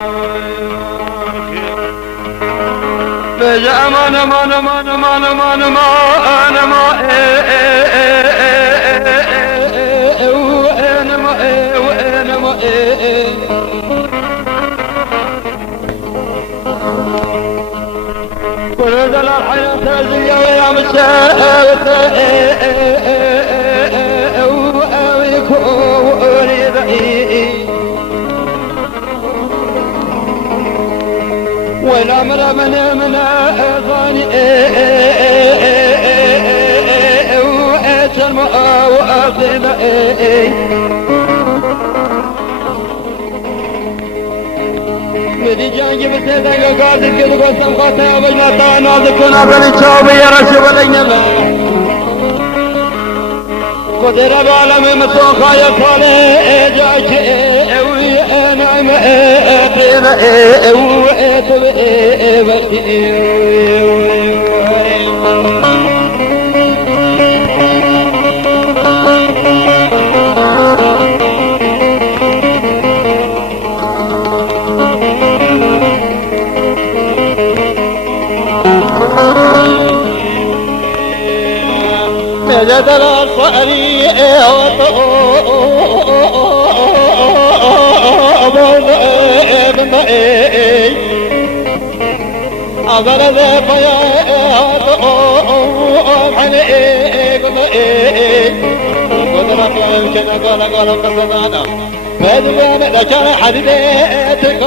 امان امان امان امان امان امان ولد الحياة الزية ويا مساء ويكون بعيد والأمر من ظاني وأتم وأظلم مدي جان جبت ذاك قاعد كذا قسم قاطع وجنا نازكنا بالشوب يا رسول الله قدر بعالم مسوخا يا صالح جاك وأنا أطيب مدد الصالي أظل ذا فيات عليك قدر يمكن قال قصدنا فدوان لك حديثك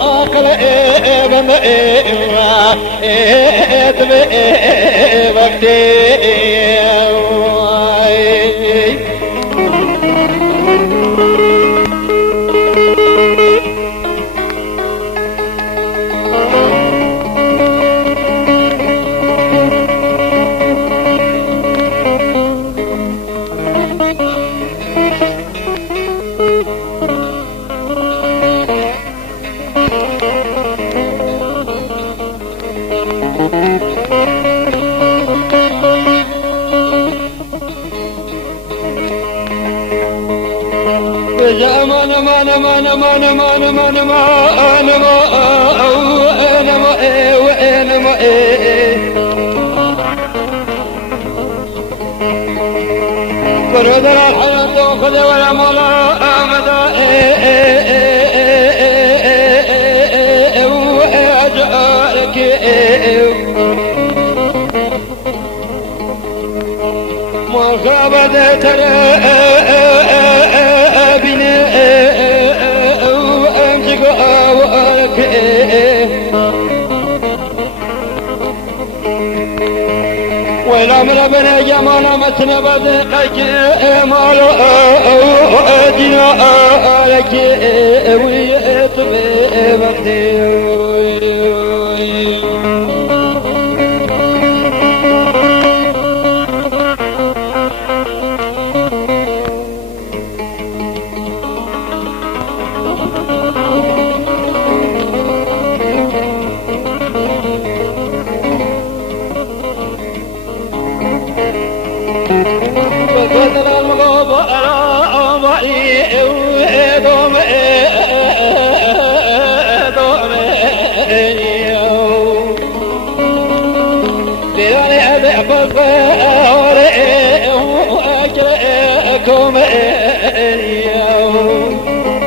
أقل ابن وقتي امان امان امان امان امان امان امان فرد الحياة وخذ ولا مولا أمدا وأجعلك ما خابت ترى بنا وأمسك أوالك والأمر بنا جمال متن بذقك مال أدنا لك ويطبع بغدي وقدر المغوب أرامي دوم لأني أدعب الغار وأجرأكم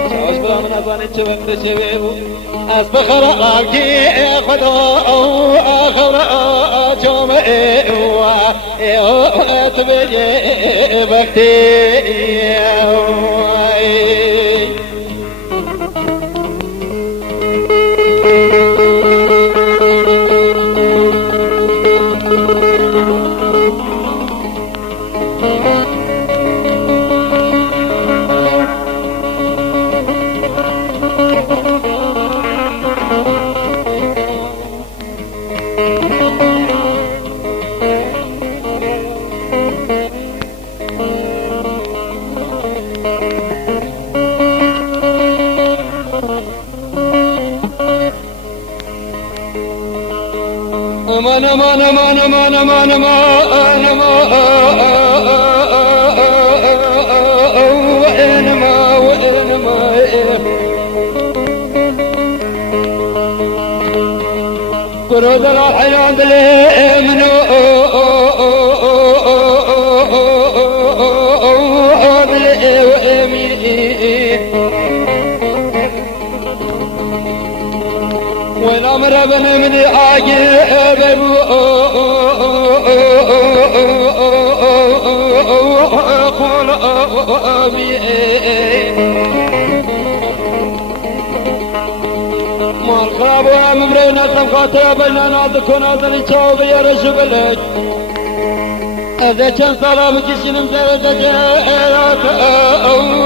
سأصبر من أظنت وقتسبه أصبخر أرجي خذوا آخر أجوم وأتبجي بكتي امان امان امان امان امان امان قرود الحيوان دلي منو والأمر بني من عاجب قول أبي ما الخراب وممرين الصفقات بيننا ناضكون هذا اللي تشوف يا رجل لك هذا كان سلام كيشين مزرد جاء أو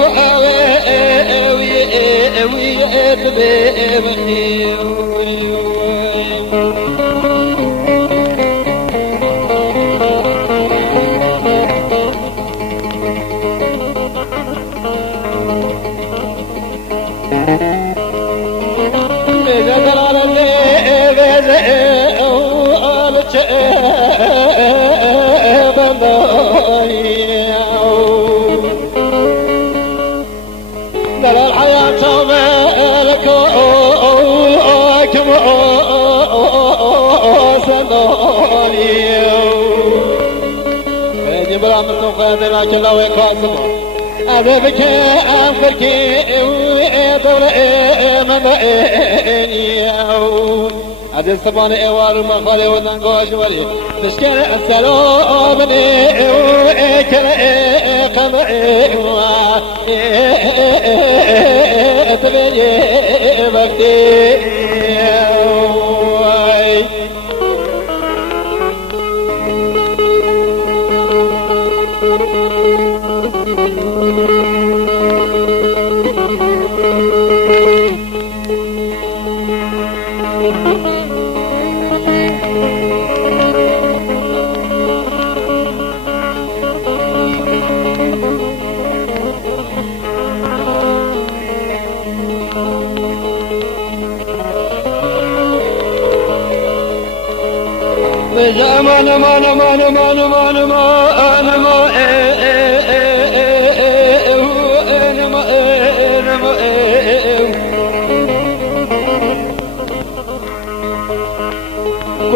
لكن لو يقاسم هذا بك أنفرك طول مضائي هذا السبان إوار المخالي وننقوش ولي تشكر السلام كلا قمعي تبني بكتي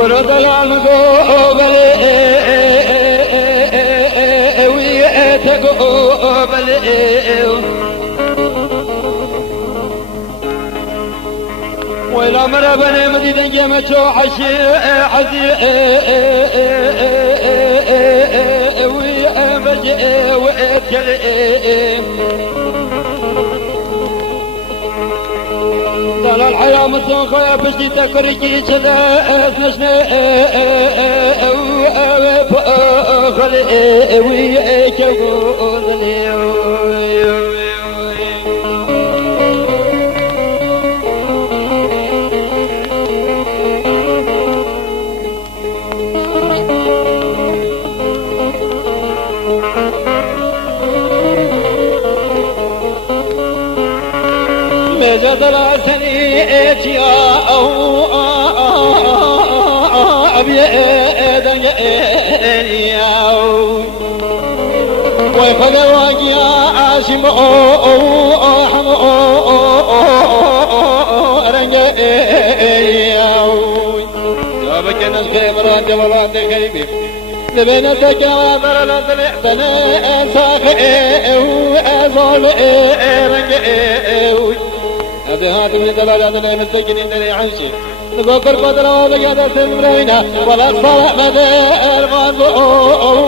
قرد العنقوبل ويتقوبل والأمر بني مديد جمتو حشي حزي ويأبجئ ويتكلئ على الحياة متنخويا بشتي تكريكي كذا اسنشنا خلي ويكوز مجد العسني اتيا أبي آدم يا ويخذ واقيا عاشم أحم رنجا يا بك نسخي مراد جبلات خيبي لبين تكا برلت لعبنا ساخي وأزول رنجا هذا من دلالات العين السكنين اللي عايشين نقول قدر وبقى سمرينا ولا صار مدى الغضو